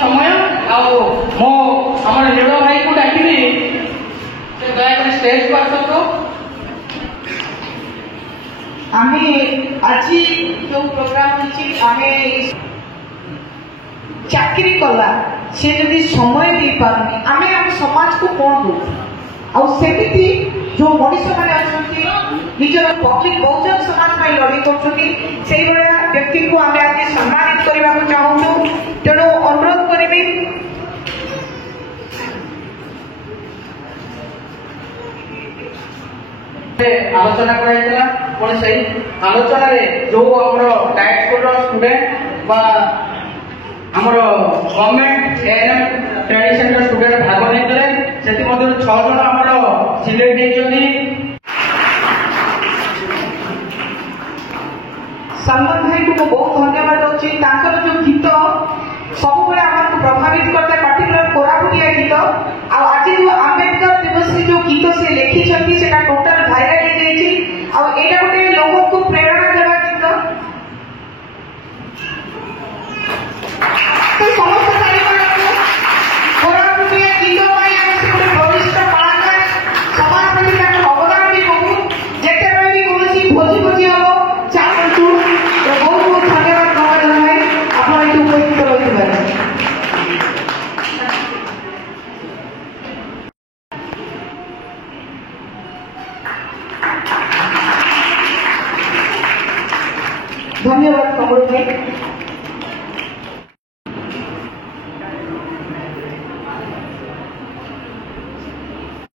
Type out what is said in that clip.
समय आमर नील भाई को डाकिबी से दयाकर स्टेज को आसतो। आमे आज जो प्रोग्राम होची आमे चाकरी कला से जदि समय दे पारनी आमे हम समाज को कोन दो आ सेमिति जो मनुष्य माने अछंती निजर पब्लिक बहुजन समाज में लड़ी करछथि सेई बड़ा व्यक्ति को आमे आज सम्मानित करबा को चाहू तेणु अनुरोध करबी आलोचना कराइला पुणी से आलोचना रे जो हमर डाइट स्कूल स्टूडेंट बा हमर गवर्नमेंट एएनएम ट्रेडिशन स्टूडेंट भाग लेते सेति मध्ये 6 जन हमर सिलेक्ट हेचोनी। सलमान भाई को बहुत धन्यवाद अच्छी जो गीत सब प्रभावित करते पर्टिकुलर कोरापुटिया गीत आज जो आंबेडकर दिवस जो गीत से लिखी से टोटाल भाइराल हो गोटे लोक को प्रेरणा देवा गीत तो समस्त कोरापुटिया गीत वरिष्ठ कलाकार समाज में अवदान भी बहुत जेते भी कौन भोजी भोजी हम चाहूँ बहुत बहुत धन्यवाद गंगाधर भाई आप उपस्थित रही। धन्यवाद कमल भाई।